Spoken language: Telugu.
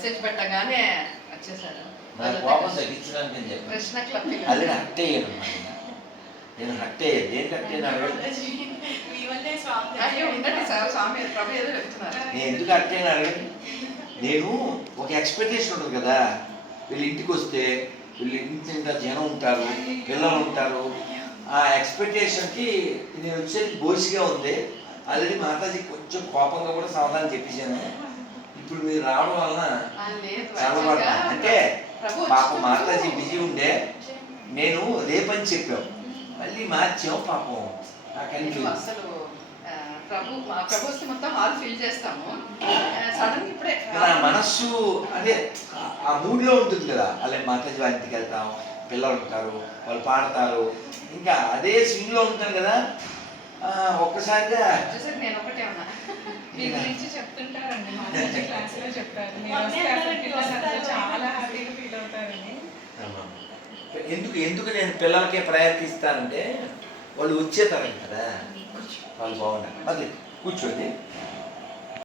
మెసేజ్ పెట్టగానే వచ్చేసారు నా కోపం తగ్గించడానికి అని చెప్పాను కృష్ణ క్లబ్ అది హట్ అయ్యాను నేను హట్ అయ్యాను. దేనికి హట్ అయ్యాను నేను ఎందుకు హట్ అయ్యాను అడగండి నేను ఒక ఎక్స్పెక్టేషన్ ఉంటుంది కదా. వీళ్ళ ఇంటికి వస్తే వీళ్ళ ఇంటి నిండా జనం ఉంటారు పిల్లలు ఉంటారు. ఆ ఎక్స్పెక్టేషన్కి నేను వచ్చేది బోసిగా ఉంది. ఆల్రెడీ మాతాజీ కొంచెం కోపంగా కూడా సమాధానం చెప్పేశాను. ఇప్పుడు మీరు రావడం వలన చాలా పడతా అంటే పాప మాతాజీ బిజీ ఉండే. నేను రేపని చెప్పాం. మళ్ళీ మార్చాం పాపం. నాకు అసలు ప్రభు మా మొత్తం హాల్ ఫిల్ చేస్తాము. సడన్ ఇప్పుడే నా మనస్సు అదే ఆ- మూడ్లో ఉంటుంది కదా. అలాగే మాతాజీ వాళ్ళ ఇంటికి వెళ్తాం. పిల్లలు ఉంటారు వాళ్ళు పాడతారు. ఇంకా అదే స్వింగ్లో ఉంటాను కదా. ఒక్కసారిగా నేను ఒకటే ఉన్నా మీ గురించి చెప్తుంటారండి మా క్లాస్లో చెప్పారు. మీరు వస్తే అసలు పిల్లలంతా చాలా హ్యాపీగా ఫీల్ అవుతారని. ఎందుకు ఎందుకు నేను పిల్లలకే ప్రయారిటీ ఇస్తానంటే వాళ్ళు వచ్చే తరం కదా వాళ్ళు బాగుంటారు అది కూర్చోండి.